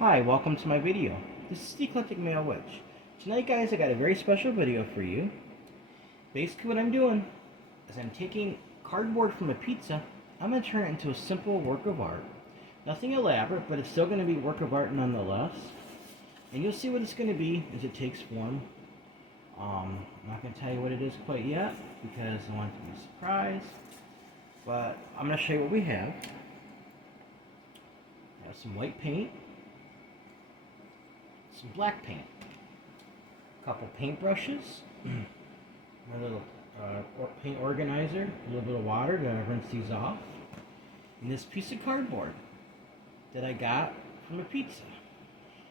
Hi, welcome to my video. This is the Eclectic Male Witch. Tonight, guys, I got a very special video for you. Basically, what I'm doing is I'm taking cardboard from a pizza. I'm going to turn it into a simple work of art. Nothing elaborate, but it's still going to be work of art nonetheless. And you'll see what it's going to be as it takes form. I'm not going to tell you what it is quite yet because I want it to be a surprise. But I'm going to show you what we have. I have some white paint. Some black paint, a couple paintbrushes, my little paint organizer, a little bit of water to rinse these off, and this piece of cardboard that I got from a pizza.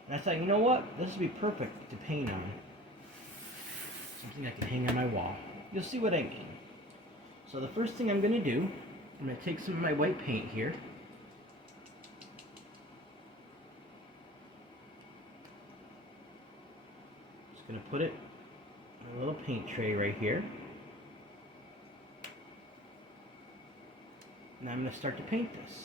And I thought, you know what, this would be perfect to paint on. Something I can hang on my wall. You'll see what I mean. So the first thing I'm going to do, I'm going to take some of my white paint here. Going to put it in a little paint tray right here. Now I'm going to start to paint this.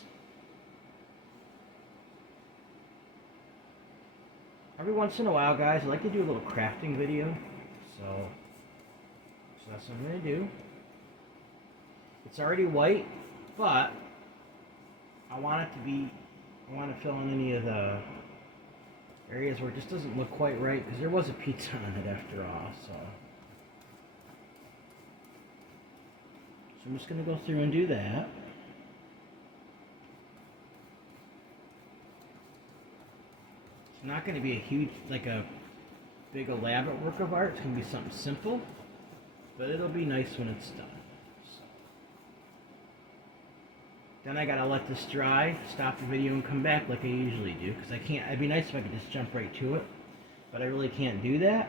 Every once in a while, guys, I like to do a little crafting video. So that's what I'm going to do. It's already white, but I want to fill in any of the areas where it just doesn't look quite right, because there was a pizza on it after all. So I'm just going to go through and do that. It's not going to be a huge, like a big elaborate work of art. It's going to be something simple, but it'll be nice when it's done. Then I gotta let this dry, stop the video, and come back like I usually do, because I can't. It'd be nice if I could just jump right to it, but I really can't do that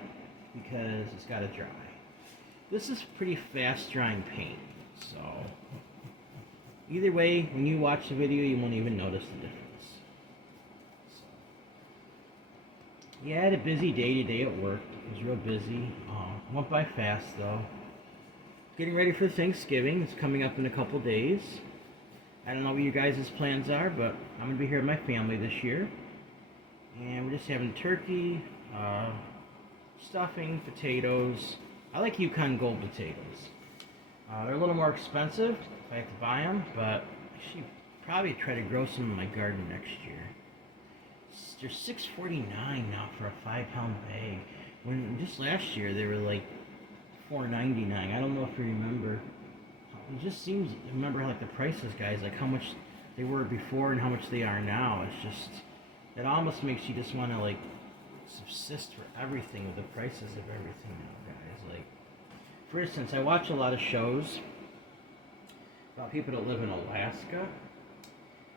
because it's gotta dry. This is pretty fast drying paint, so either way, when you watch the video, you won't even notice the difference. So, yeah, I had a busy day today at work. It was real busy. Went by fast though. Getting ready for Thanksgiving. It's coming up in a couple days. I don't know what you guys' plans are, but I'm going to be here with my family this year. And we're just having turkey, stuffing, potatoes. I like Yukon Gold potatoes. They're a little more expensive if I have to buy them, but I should probably try to grow some in my garden next year. They're $6.49 now for a 5-pound bag. When just last year they were like $4.99. I don't know if you remember. It just seems, remember how like the prices, guys, like how much they were before and how much they are now. It's just, it almost makes you just want to like subsist for everything with the prices of everything now, guys. Like, for instance, I watch a lot of shows about people that live in Alaska.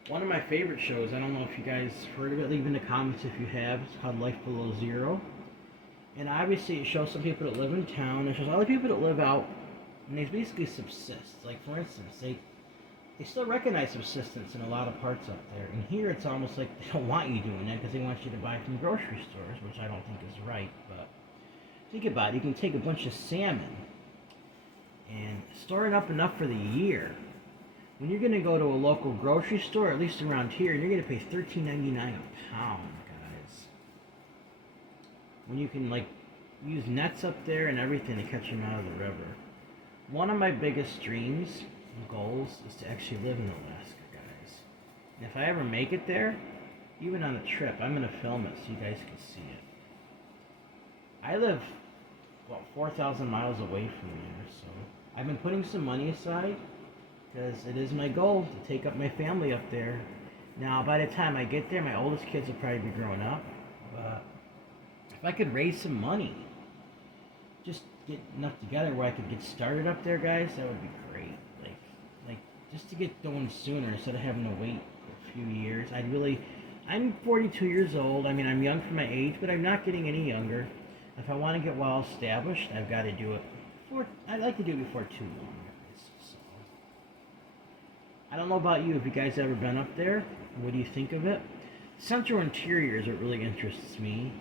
One of my favorite shows, I don't know if you guys heard of it, leave in the comments if you have, it's called Life Below Zero. And obviously it shows some people that live in town, it shows other people that live out, and they basically subsist. Like, for instance, they still recognize subsistence in a lot of parts up there. And here it's almost like they don't want you doing that because they want you to buy from grocery stores, which I don't think is right. But think about it. You can take a bunch of salmon and store it up enough for the year. When you're going to go to a local grocery store, at least around here, you're going to pay $13.99 a pound, guys. When you can, like, use nets up there and everything to catch them out of the river. One of my biggest dreams and goals is to actually live in Alaska, guys. And if I ever make it there, even on a trip, I'm going to film it so you guys can see it. I live, about 4,000 miles away from there, so I've been putting some money aside because it is my goal to take up my family up there. Now, by the time I get there, my oldest kids will probably be growing up, but if I could raise some money, just get enough together where I could get started up there, guys, that would be great. Like just to get going sooner instead of having to wait for a few years. I'm 42 years old. I mean, I'm young for my age, but I'm not getting any younger. If I want to get well established, I've got to do it I'd like to do it before too long, guys. So, I don't know about you, if you guys ever been up there, what do you think of it? Central interior is what really interests me.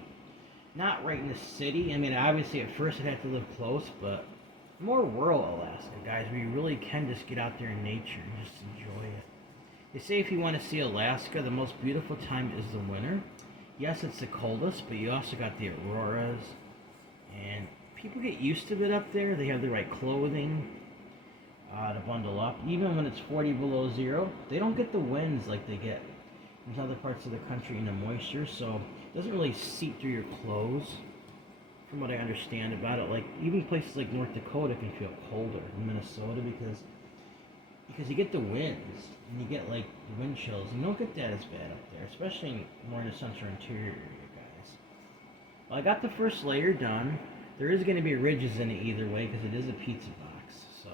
Not right in the city. I mean, obviously at first I'd have to live close, but more rural Alaska, guys, where you really can just get out there in nature and just enjoy it. They say if you want to see Alaska, the most beautiful time is the winter. Yes, it's the coldest, but you also got the auroras, and people get used to it up there. They have the right clothing to bundle up. Even when it's 40 below zero, they don't get the winds like they get in other parts of the country and the moisture, so it doesn't really seep through your clothes. From what I understand about it, like even places like North Dakota can feel colder than Minnesota because you get the winds and you get like the wind chills. You don't get that as bad up there, especially more in the central interior area, guys. Well, I got the first layer done. There is going to be ridges in it either way because it is a pizza box. So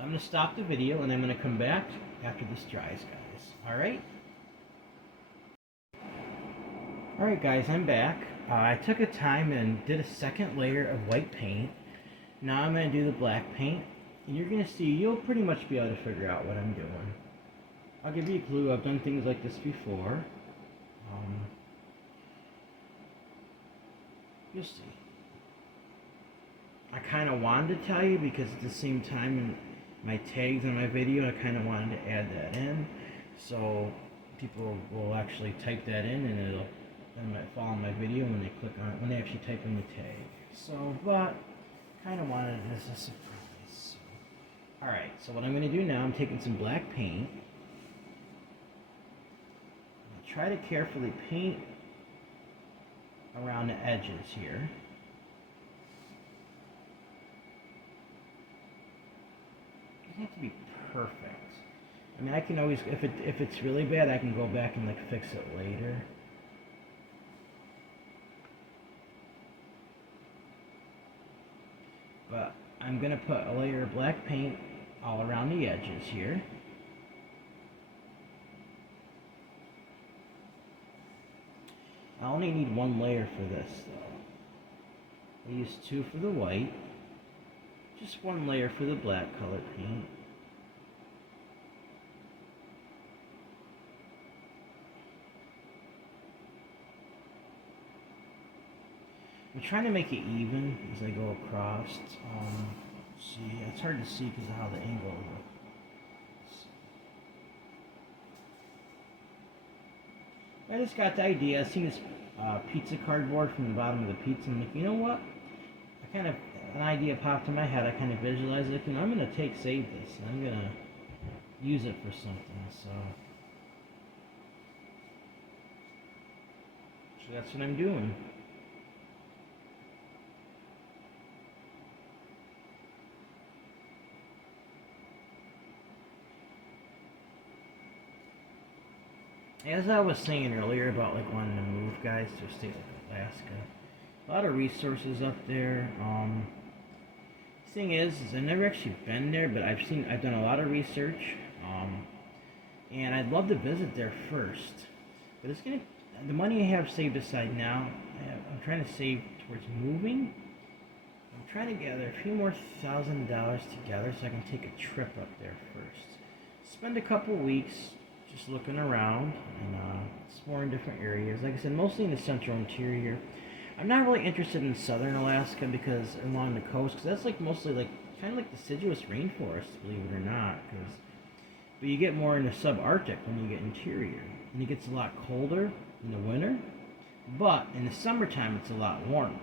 I'm going to stop the video and I'm going to come back after this dries, guys. All right? All right, guys, I'm back. I took a time and did a second layer of white paint. Now I'm going to do the black paint. And you're going to see, you'll pretty much be able to figure out what I'm doing. I'll give you a clue. I've done things like this before. You'll see. I kind of wanted to tell you because at the same time in my tags on my video, I kind of wanted to add that in. So people will actually type that in and it might follow my video when they click on it, when they actually type in the tag. So, but kind of wanted it as a surprise. Alright, so what I'm going to do now, I'm taking some black paint. Try to carefully paint around the edges here. It doesn't have to be perfect. I mean, I can always, if it's really bad, I can go back and like fix it later. But I'm going to put a layer of black paint all around the edges here. I only need one layer for this though. I use two for the white, just one layer for the black color paint. I'm trying to make it even as I go across. See, it's hard to see because of how the angle is. I just got the idea. I seen this pizza cardboard from the bottom of the pizza. I'm like, you know what? An idea popped in my head. I kind of visualized it. And I'm gonna save this, and I'm gonna use it for something. So that's what I'm doing. As I was saying earlier about like wanting to move, guys, to a state like Alaska, a lot of resources up there. Thing is I've never actually been there, but I've done a lot of research, and I'd love to visit there first. But the money I have saved aside now, I'm trying to save towards moving. I'm trying to gather a few more $1,000 together so I can take a trip up there first. Spend a couple weeks just looking around and exploring different areas. Like I said, mostly in the central interior. I'm not really interested in southern Alaska because along the coast, because that's like mostly like kind of like deciduous rainforest, believe it or not. But you get more in the subarctic when you get interior, and it gets a lot colder in the winter. But in the summertime, it's a lot warmer.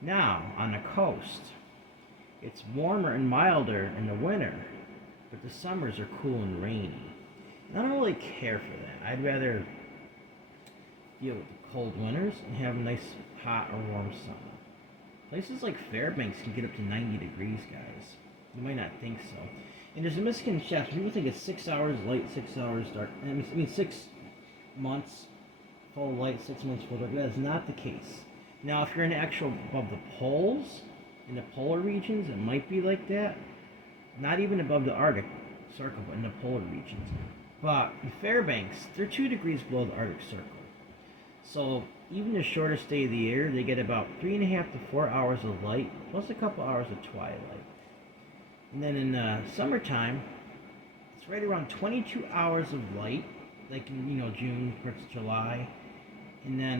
Now on the coast, it's warmer and milder in the winter, but the summers are cool and rainy. I don't really care for that. I'd rather deal with the cold winters and have a nice hot or warm summer. Places like Fairbanks can get up to 90 degrees, guys. You might not think so. And there's a misconception. People think it's 6 hours light, 6 hours dark. I mean 6 months full light, 6 months full dark. That is not the case. Now, if you're in actual above the poles, in the polar regions, it might be like that. Not even above the Arctic Circle, but in the polar regions. But in Fairbanks, they're 2 degrees below the Arctic Circle. So even the shortest day of the year, they get about 3.5 to 4 hours of light, plus a couple hours of twilight. And then in summertime, it's right around 22 hours of light, like in June, parts of July, and then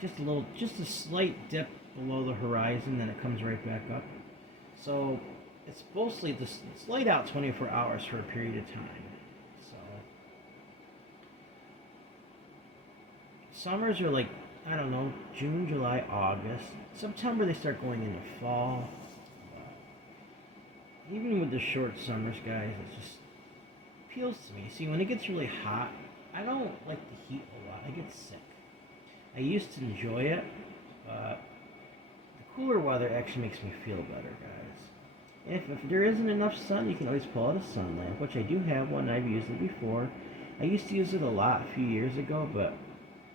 just a slight dip below the horizon, then it comes right back up. So it's mostly it's light out 24 hours for a period of time. Summers are like, I don't know, June, July, August. September they start going into fall. Even with the short summers, guys, it just appeals to me. See, when it gets really hot, I don't like the heat a lot. I get sick. I used to enjoy it, but the cooler weather actually makes me feel better, guys. If there isn't enough sun, you can always pull out a sun lamp, which I do have one. I've used it before. I used to use it a lot a few years ago, but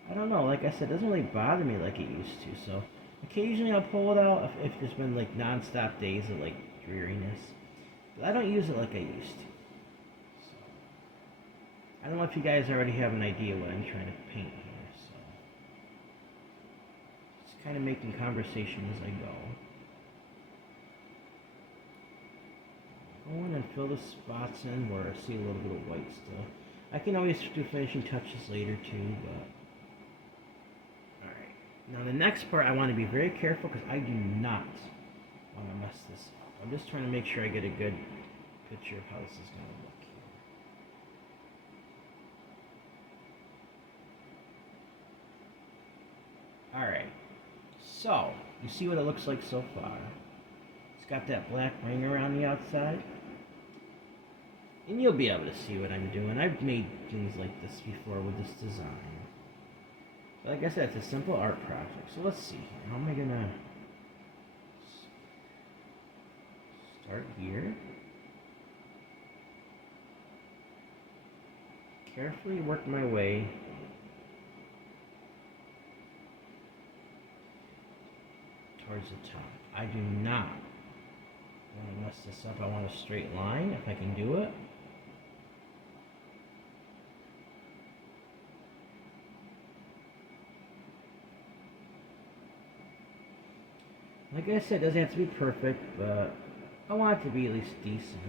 I don't know. Like I said, it doesn't really bother me like it used to. So occasionally I'll pull it out if there's been like non-stop days of like dreariness. But I don't use it like I used to. So I don't know if you guys already have an idea what I'm trying to paint here. So just kind of making conversation as I go. Go in and fill the spots in where I see a little bit of white still. I can always do finishing touches later too, but alright. Now the next part I want to be very careful because I do not want to mess this up. I'm just trying to make sure I get a good picture of how this is going to look here. Alright. So, you see what it looks like so far. It's got that black ring around the outside. And you'll be able to see what I'm doing. I've made things like this before with this design. But like I said, it's a simple art project. So let's see here. How am I gonna start here? Carefully work my way towards the top. I do not want to mess this up. I want a straight line if I can do it. Like I said, it doesn't have to be perfect, but I want it to be at least decent.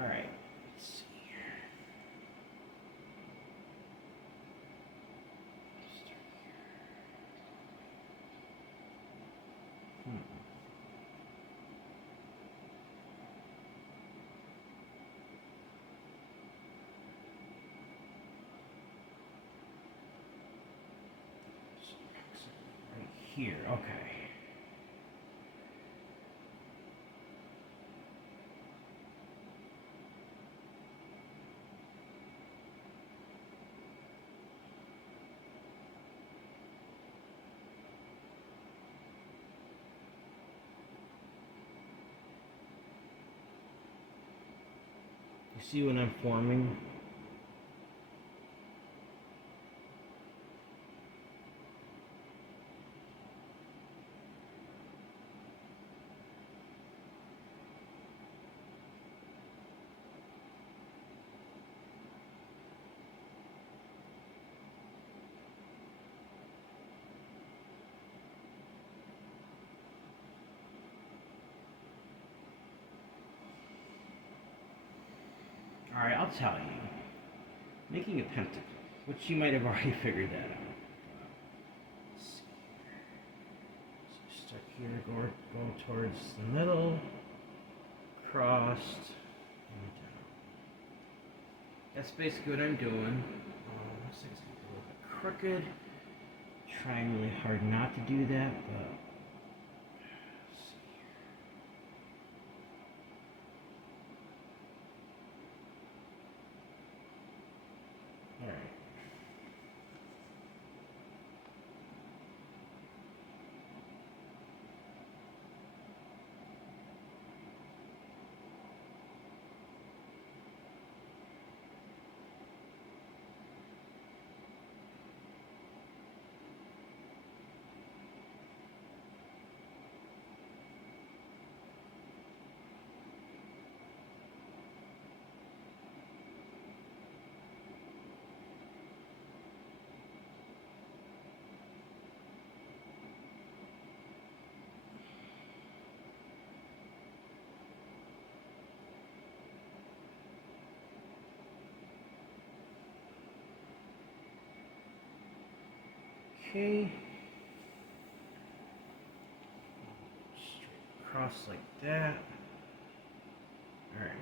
Alright, let's see here. Start here. Right here, okay. You see what I'm forming? Alright, I'll tell you. Making a pentacle, which you might have already figured that out. Let's see here. So start here, go towards the middle, crossed, and down. That's basically what I'm doing. This thing's gonna be a little bit crooked. Trying really hard not to do that, but Okay. Straight across like that. Alright.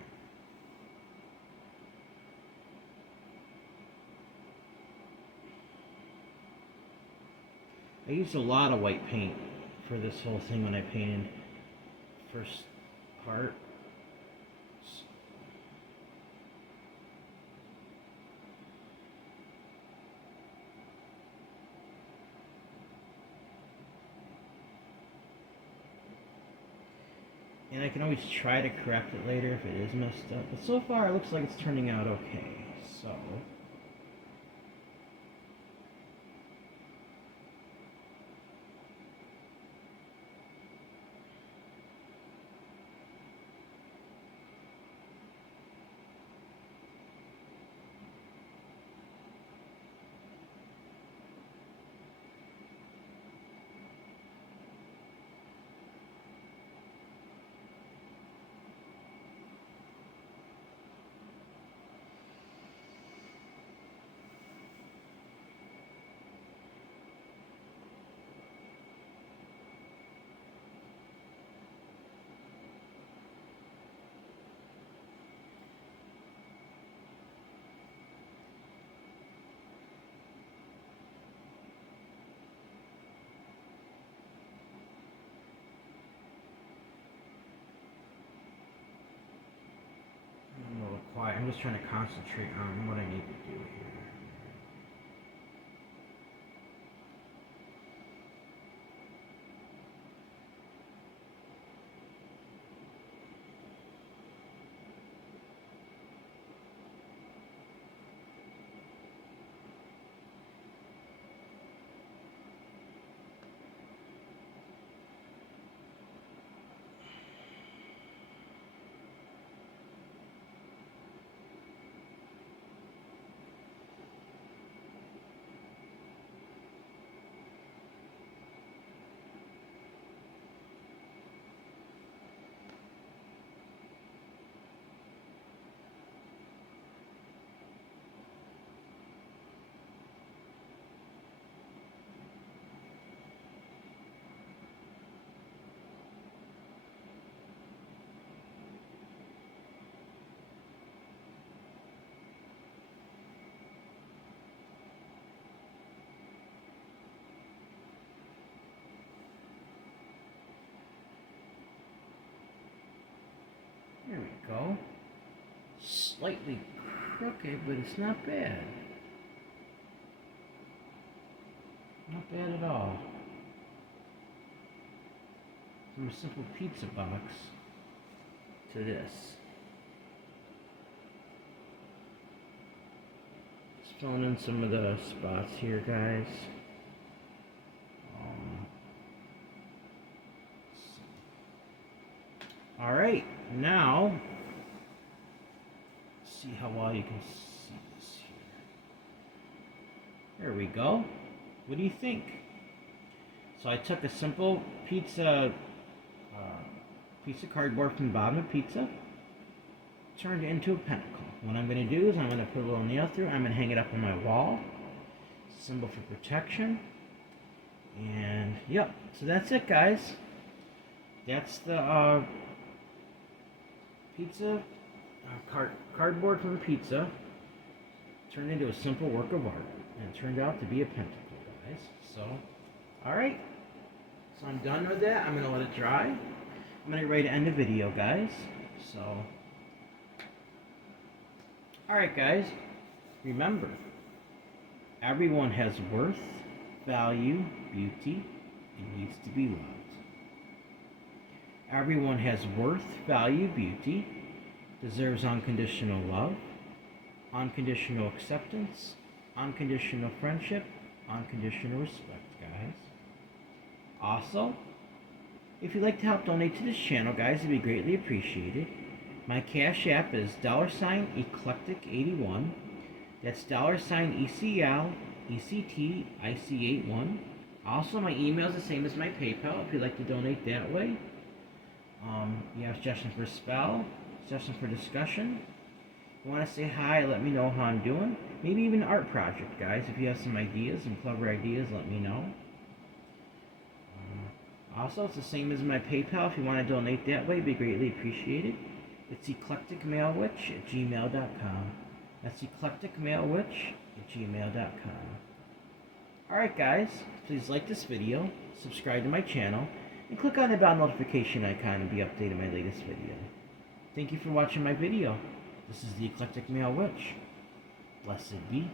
I used a lot of white paint for this whole thing when I painted first part. And I can always try to correct it later if it is messed up. But so far it looks like it's turning out okay. So I'm a little quiet. I'm just trying to concentrate on what I need to do here. There we go. Slightly crooked, but it's not bad. Not bad at all. From a simple pizza box to this. Just filling in some of the spots here, guys. Alright, now, let's see how well you can see this here. There we go. What do you think? So I took a simple piece of cardboard from the bottom of pizza, turned it into a pentacle. What I'm going to do is I'm going to put a little nail through, I'm going to hang it up on my wall, symbol for protection, and yep, so that's it, guys. That's the pizza, cardboard from pizza, turned into a simple work of art, and it turned out to be a pentacle, guys. So, alright, so I'm done with that. I'm going to let it dry. I'm going to get ready to end the video, guys. So, alright, guys, remember, everyone has worth, value, beauty, and needs to be loved. Everyone has worth, value, beauty, deserves unconditional love, unconditional acceptance, unconditional friendship, unconditional respect, guys. Also, if you'd like to help donate to this channel, guys, it'd be greatly appreciated. My Cash App is $Eclectic81. That's $ECLECTIC81. Also, my email is the same as my PayPal if you'd like to donate that way. You have suggestion for spell, suggestion for discussion. you want to say hi, let me know how I'm doing. Maybe even an art project, guys. If you have some ideas, some clever ideas, let me know. Also, it's the same as my PayPal. If you want to donate that way, it'd be greatly appreciated. It's eclecticmailwitch@gmail.com. That's eclecticmailwitch@gmail.com. Alright guys, please like this video, subscribe to my channel, and click on the bell notification icon to be updated on my latest video. Thank you for watching my video. This is the Eclectic Male Witch. Blessed be.